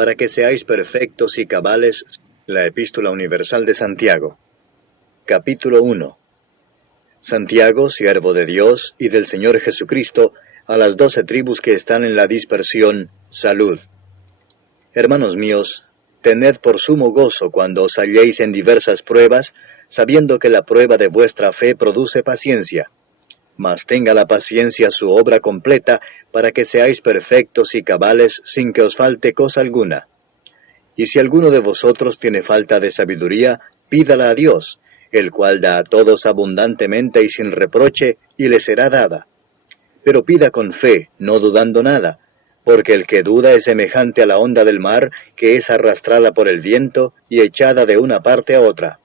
para que seáis perfectos y cabales. La Epístola Universal de Santiago. Capítulo 1. Santiago, siervo de Dios y del Señor Jesucristo, a las 12 tribus que están en la dispersión, salud. Hermanos míos, tened por sumo gozo cuando os halléis en diversas pruebas, sabiendo que la prueba de vuestra fe produce paciencia. Mas tenga la paciencia su obra completa, para que seáis perfectos y cabales sin que os falte cosa alguna. Y si alguno de vosotros tiene falta de sabiduría, pídala a Dios, el cual da a todos abundantemente y sin reproche, y le será dada. Pero pida con fe, no dudando nada, porque el que duda es semejante a la onda del mar, que es arrastrada por el viento y echada de una parte a otra.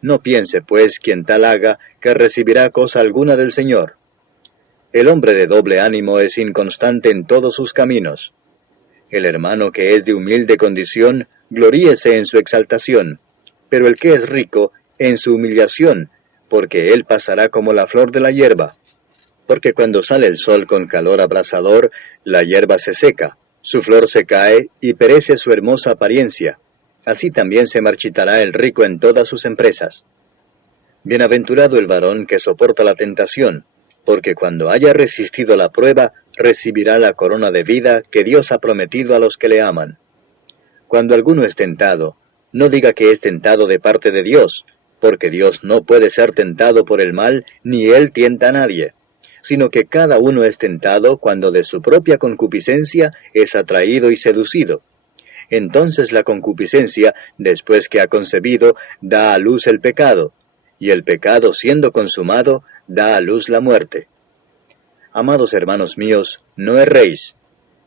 No piense, pues, quien tal haga, que recibirá cosa alguna del Señor. El hombre de doble ánimo es inconstante en todos sus caminos. El hermano que es de humilde condición, gloríese en su exaltación, pero el que es rico, en su humillación, porque él pasará como la flor de la hierba. Porque cuando sale el sol con calor abrasador, la hierba se seca, su flor se cae y perece su hermosa apariencia. Así también se marchitará el rico en todas sus empresas. Bienaventurado el varón que soporta la tentación, porque cuando haya resistido la prueba, recibirá la corona de vida que Dios ha prometido a los que le aman. Cuando alguno es tentado, no diga que es tentado de parte de Dios, porque Dios no puede ser tentado por el mal, ni Él tienta a nadie, sino que cada uno es tentado cuando de su propia concupiscencia es atraído y seducido. Entonces la concupiscencia, después que ha concebido, da a luz el pecado, y el pecado, siendo consumado, da a luz la muerte. Amados hermanos míos, no erréis.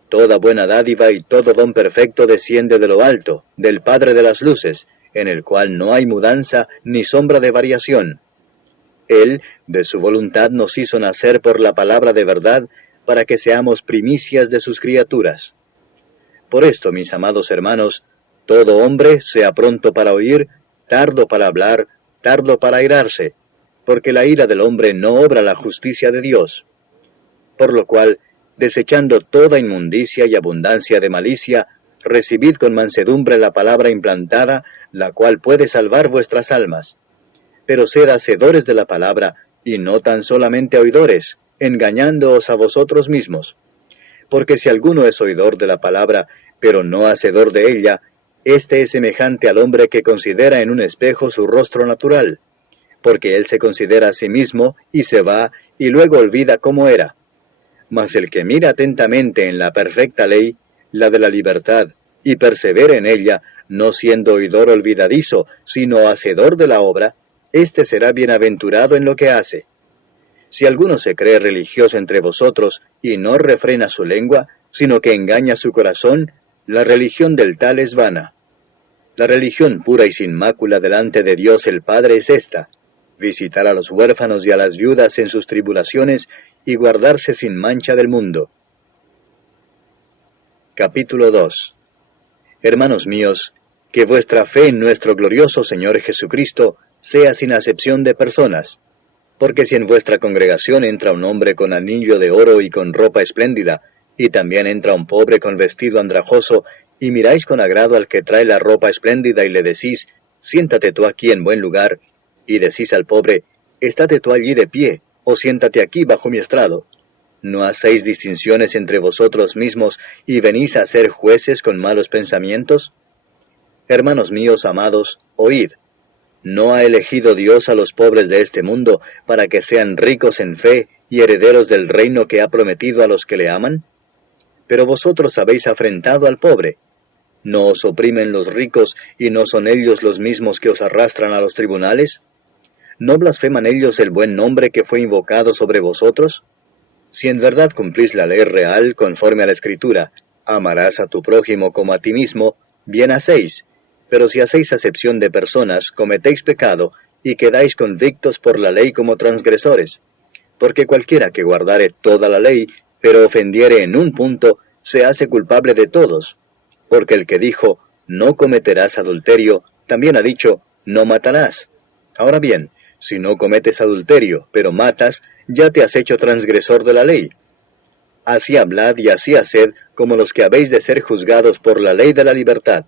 Toda buena dádiva y todo don perfecto desciende de lo alto, del Padre de las luces, en el cual no hay mudanza ni sombra de variación. Él, de su voluntad, nos hizo nacer por la palabra de verdad, para que seamos primicias de sus criaturas. Por esto, mis amados hermanos, todo hombre sea pronto para oír, tardo para hablar, tardo para airarse, porque la ira del hombre no obra la justicia de Dios. Por lo cual, desechando toda inmundicia y abundancia de malicia, recibid con mansedumbre la palabra implantada, la cual puede salvar vuestras almas. Pero sed hacedores de la palabra, y no tan solamente oidores, engañándoos a vosotros mismos. Porque si alguno es oidor de la palabra, pero no hacedor de ella, éste es semejante al hombre que considera en un espejo su rostro natural, porque él se considera a sí mismo, y se va, y luego olvida cómo era. Mas el que mira atentamente en la perfecta ley, la de la libertad, y persevera en ella, no siendo oidor olvidadizo, sino hacedor de la obra, éste será bienaventurado en lo que hace. Si alguno se cree religioso entre vosotros, y no refrena su lengua, sino que engaña su corazón, la religión del tal es vana. La religión pura y sin mácula delante de Dios el Padre es esta: visitar a los huérfanos y a las viudas en sus tribulaciones, y guardarse sin mancha del mundo. Capítulo 2. Hermanos míos, que vuestra fe en nuestro glorioso Señor Jesucristo sea sin acepción de personas. Porque si en vuestra congregación entra un hombre con anillo de oro y con ropa espléndida, y también entra un pobre con vestido andrajoso, y miráis con agrado al que trae la ropa espléndida y le decís: siéntate tú aquí en buen lugar, y decís al pobre: estate tú allí de pie, o siéntate aquí bajo mi estrado. ¿No hacéis distinciones entre vosotros mismos, y venís a ser jueces con malos pensamientos? Hermanos míos amados, oíd. ¿No ha elegido Dios a los pobres de este mundo, para que sean ricos en fe y herederos del reino que ha prometido a los que le aman? Pero vosotros habéis afrentado al pobre. ¿No os oprimen los ricos, y no son ellos los mismos que os arrastran a los tribunales? ¿No blasfeman ellos el buen nombre que fue invocado sobre vosotros? Si en verdad cumplís la ley real conforme a la Escritura, amarás a tu prójimo como a ti mismo, bien hacéis. Pero si hacéis acepción de personas, cometéis pecado, y quedáis convictos por la ley como transgresores. Porque cualquiera que guardare toda la ley, pero ofendiere en un punto, se hace culpable de todos. Porque el que dijo: no cometerás adulterio, también ha dicho: no matarás. Ahora bien, si no cometes adulterio, pero matas, ya te has hecho transgresor de la ley. Así hablad y así haced como los que habéis de ser juzgados por la ley de la libertad.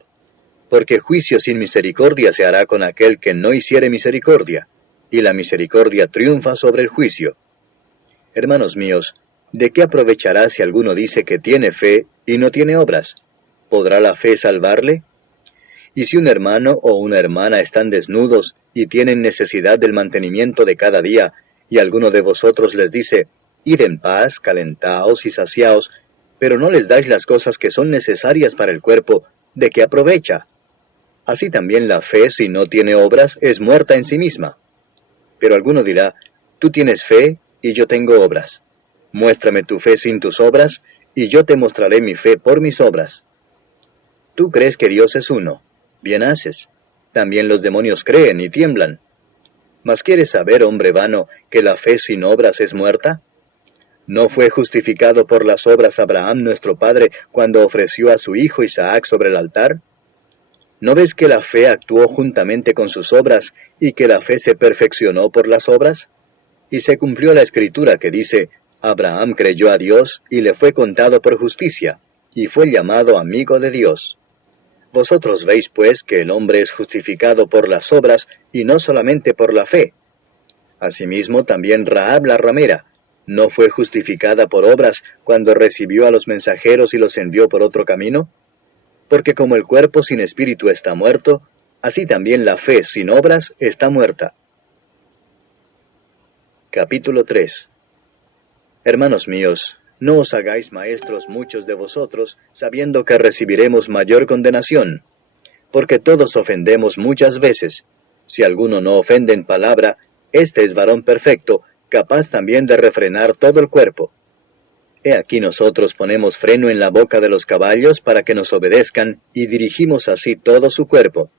Porque juicio sin misericordia se hará con aquel que no hiciere misericordia, y la misericordia triunfa sobre el juicio. Hermanos míos, ¿de qué aprovechará si alguno dice que tiene fe y no tiene obras? ¿Podrá la fe salvarle? Y si un hermano o una hermana están desnudos y tienen necesidad del mantenimiento de cada día, y alguno de vosotros les dice, id en paz, calentaos y saciaos, pero no les dais las cosas que son necesarias para el cuerpo, ¿de qué aprovecha? Así también la fe, si no tiene obras, es muerta en sí misma. Pero alguno dirá, tú tienes fe y yo tengo obras. Muéstrame tu fe sin tus obras, y yo te mostraré mi fe por mis obras. Tú crees que Dios es uno. Bien haces. También los demonios creen y tiemblan. ¿Mas quieres saber, hombre vano, que la fe sin obras es muerta? ¿No fue justificado por las obras Abraham nuestro padre cuando ofreció a su hijo Isaac sobre el altar? ¿No ves que la fe actuó juntamente con sus obras y que la fe se perfeccionó por las obras? Y se cumplió la escritura que dice, Abraham creyó a Dios y le fue contado por justicia, y fue llamado amigo de Dios. Vosotros veis pues que el hombre es justificado por las obras y no solamente por la fe. Asimismo también Rahab la ramera no fue justificada por obras cuando recibió a los mensajeros y los envió por otro camino. Porque como el cuerpo sin espíritu está muerto, así también la fe sin obras está muerta. Capítulo 3. Hermanos míos, no os hagáis maestros muchos de vosotros, sabiendo que recibiremos mayor condenación. Porque todos ofendemos muchas veces. Si alguno no ofende en palabra, este es varón perfecto, capaz también de refrenar todo el cuerpo. He aquí nosotros ponemos freno en la boca de los caballos para que nos obedezcan, y dirigimos así todo su cuerpo.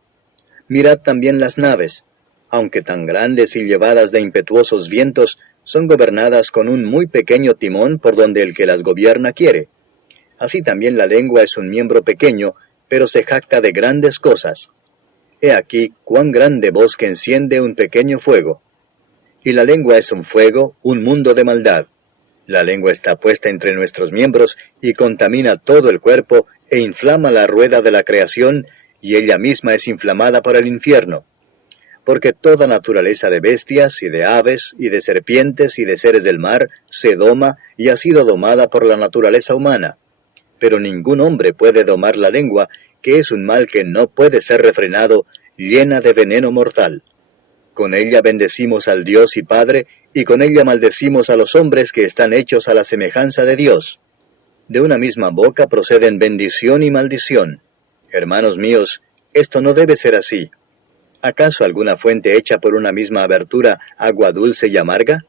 Mirad también las naves, aunque tan grandes y llevadas de impetuosos vientos, son gobernadas con un muy pequeño timón por donde el que las gobierna quiere. Así también la lengua es un miembro pequeño, pero se jacta de grandes cosas. He aquí cuán grande bosque enciende un pequeño fuego. Y la lengua es un fuego, un mundo de maldad. La lengua está puesta entre nuestros miembros y contamina todo el cuerpo e inflama la rueda de la creación, y ella misma es inflamada por el infierno. Porque toda naturaleza de bestias y de aves y de serpientes y de seres del mar se doma y ha sido domada por la naturaleza humana. Pero ningún hombre puede domar la lengua, que es un mal que no puede ser refrenado, llena de veneno mortal. Con ella bendecimos al Dios y Padre, y con ella maldecimos a los hombres que están hechos a la semejanza de Dios. De una misma boca proceden bendición y maldición. Hermanos míos, esto no debe ser así. ¿Acaso alguna fuente hecha por una misma abertura, agua dulce y amarga?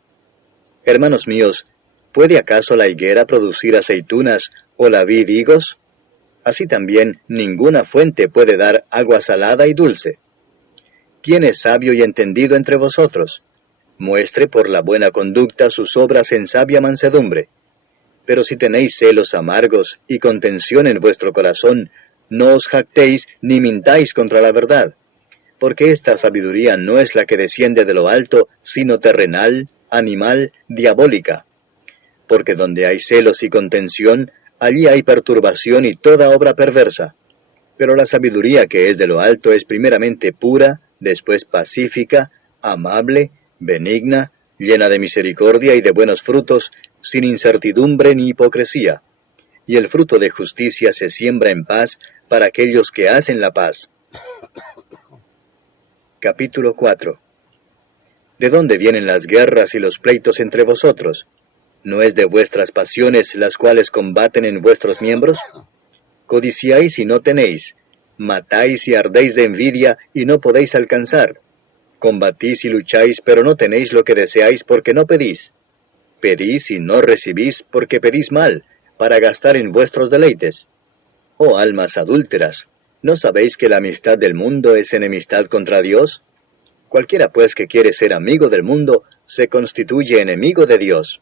Hermanos míos, ¿puede acaso la higuera producir aceitunas o la vid higos? Así también ninguna fuente puede dar agua salada y dulce. ¿Quién es sabio y entendido entre vosotros? Muestre por la buena conducta sus obras en sabia mansedumbre. Pero si tenéis celos amargos y contención en vuestro corazón, no os jactéis ni mintáis contra la verdad. Porque esta sabiduría no es la que desciende de lo alto, sino terrenal, animal, diabólica. Porque donde hay celos y contención, allí hay perturbación y toda obra perversa. Pero la sabiduría que es de lo alto es primeramente pura, después pacífica, amable, benigna, llena de misericordia y de buenos frutos, sin incertidumbre ni hipocresía. Y el fruto de justicia se siembra en paz para aquellos que hacen la paz. Capítulo 4. ¿De dónde vienen las guerras y los pleitos entre vosotros? ¿No es de vuestras pasiones las cuales combaten en vuestros miembros? Codiciáis y no tenéis, matáis y ardéis de envidia y no podéis alcanzar. Combatís y lucháis, pero no tenéis lo que deseáis porque no pedís. Pedís y no recibís porque pedís mal, para gastar en vuestros deleites. Oh almas adúlteras, ¿no sabéis que la amistad del mundo es enemistad contra Dios? Cualquiera pues que quiere ser amigo del mundo, se constituye enemigo de Dios.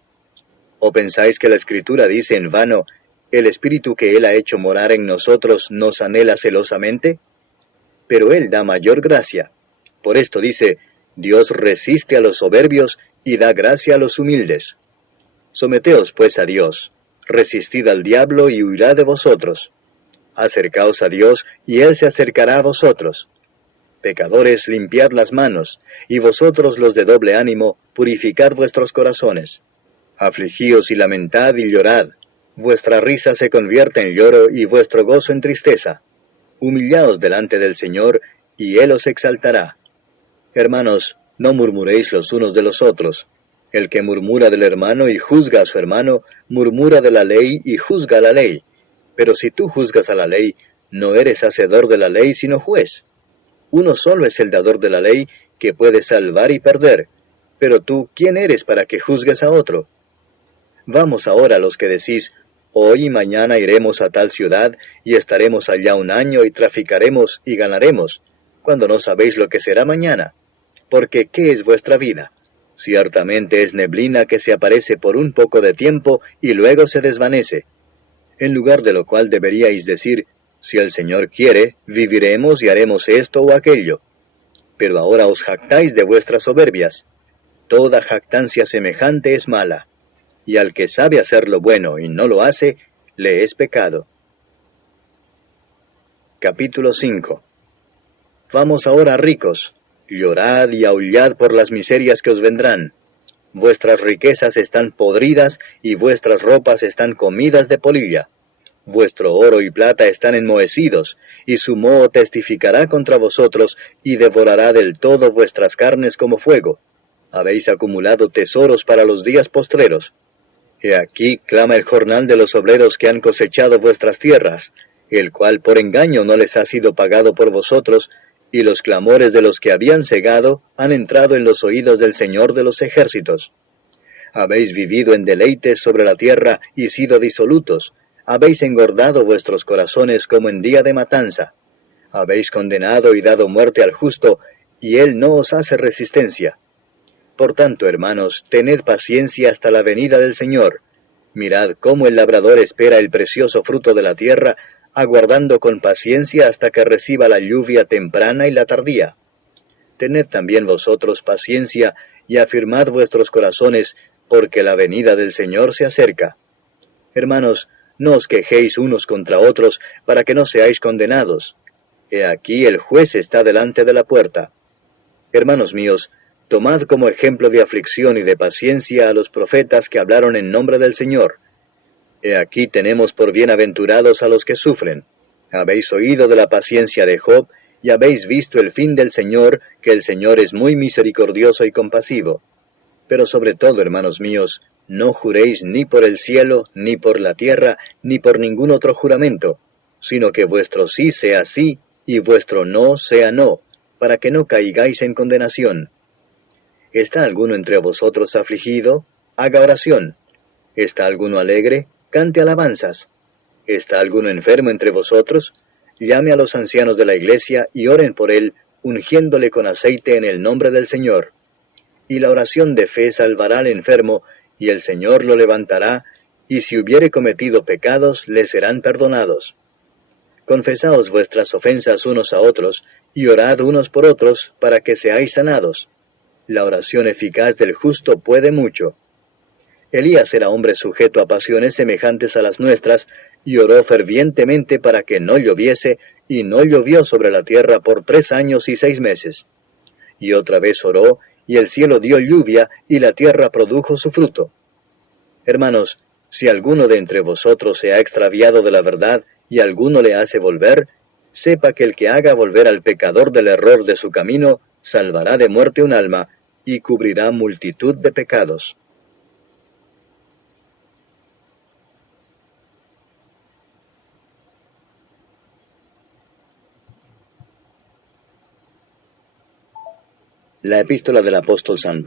¿O pensáis que la Escritura dice en vano, el Espíritu que Él ha hecho morar en nosotros nos anhela celosamente? Pero Él da mayor gracia. Por esto dice, Dios resiste a los soberbios y da gracia a los humildes. Someteos pues a Dios. Resistid al diablo y huirá de vosotros. Acercaos a Dios y Él se acercará a vosotros. Pecadores, limpiad las manos, y vosotros los de doble ánimo, purificad vuestros corazones. Afligíos y lamentad y llorad. Vuestra risa se convierta en lloro y vuestro gozo en tristeza. Humillaos delante del Señor, y Él os exaltará. Hermanos, no murmuréis los unos de los otros. El que murmura del hermano y juzga a su hermano, murmura de la ley y juzga a la ley. Pero si tú juzgas a la ley, no eres hacedor de la ley, sino juez. Uno solo es el dador de la ley, que puede salvar y perder. Pero tú, ¿quién eres para que juzgues a otro? Vamos ahora los que decís, hoy y mañana iremos a tal ciudad, y estaremos allá un año, y traficaremos y ganaremos, cuando no sabéis lo que será mañana. Porque ¿qué es vuestra vida? Ciertamente es neblina que se aparece por un poco de tiempo, y luego se desvanece. En lugar de lo cual deberíais decir, si el Señor quiere, viviremos y haremos esto o aquello. Pero ahora os jactáis de vuestras soberbias. Toda jactancia semejante es mala, y al que sabe hacer lo bueno y no lo hace, le es pecado. Capítulo 5. Vamos ahora ricos, llorad y aullad por las miserias que os vendrán. Vuestras riquezas están podridas y vuestras ropas están comidas de polilla. Vuestro oro y plata están enmohecidos, y su moho testificará contra vosotros, y devorará del todo vuestras carnes como fuego. Habéis acumulado tesoros para los días postreros. He aquí clama el jornal de los obreros que han cosechado vuestras tierras, el cual por engaño no les ha sido pagado por vosotros, y los clamores de los que habían cegado han entrado en los oídos del Señor de los ejércitos. Habéis vivido en deleites sobre la tierra y sido disolutos. Habéis engordado vuestros corazones como en día de matanza. Habéis condenado y dado muerte al justo, y él no os hace resistencia. Por tanto, hermanos, tened paciencia hasta la venida del Señor. Mirad cómo el labrador espera el precioso fruto de la tierra, aguardando con paciencia hasta que reciba la lluvia temprana y la tardía. Tened también vosotros paciencia y afirmad vuestros corazones, porque la venida del Señor se acerca. Hermanos, no os quejéis unos contra otros, para que no seáis condenados. He aquí el juez está delante de la puerta. Hermanos míos, tomad como ejemplo de aflicción y de paciencia a los profetas que hablaron en nombre del Señor. He aquí tenemos por bienaventurados a los que sufren. Habéis oído de la paciencia de Job, y habéis visto el fin del Señor, que el Señor es muy misericordioso y compasivo. Pero sobre todo, hermanos míos, no juréis ni por el cielo, ni por la tierra, ni por ningún otro juramento, sino que vuestro sí sea sí, y vuestro no sea no, para que no caigáis en condenación. ¿Está alguno entre vosotros afligido? Haga oración. ¿Está alguno alegre? Cante alabanzas. ¿Está alguno enfermo entre vosotros? Llame a los ancianos de la iglesia y oren por él, ungiéndole con aceite en el nombre del Señor. Y la oración de fe salvará al enfermo, y el Señor lo levantará, y si hubiere cometido pecados, le serán perdonados. Confesaos vuestras ofensas unos a otros, y orad unos por otros, para que seáis sanados. La oración eficaz del justo puede mucho. Elías era hombre sujeto a pasiones semejantes a las nuestras, y oró fervientemente para que no lloviese, y no llovió sobre la tierra por 3 años y 6 meses. Y otra vez oró, y el cielo dio lluvia, y la tierra produjo su fruto. Hermanos, si alguno de entre vosotros se ha extraviado de la verdad, y alguno le hace volver, sepa que el que haga volver al pecador del error de su camino, salvará de muerte un alma, y cubrirá multitud de pecados. La epístola del apóstol San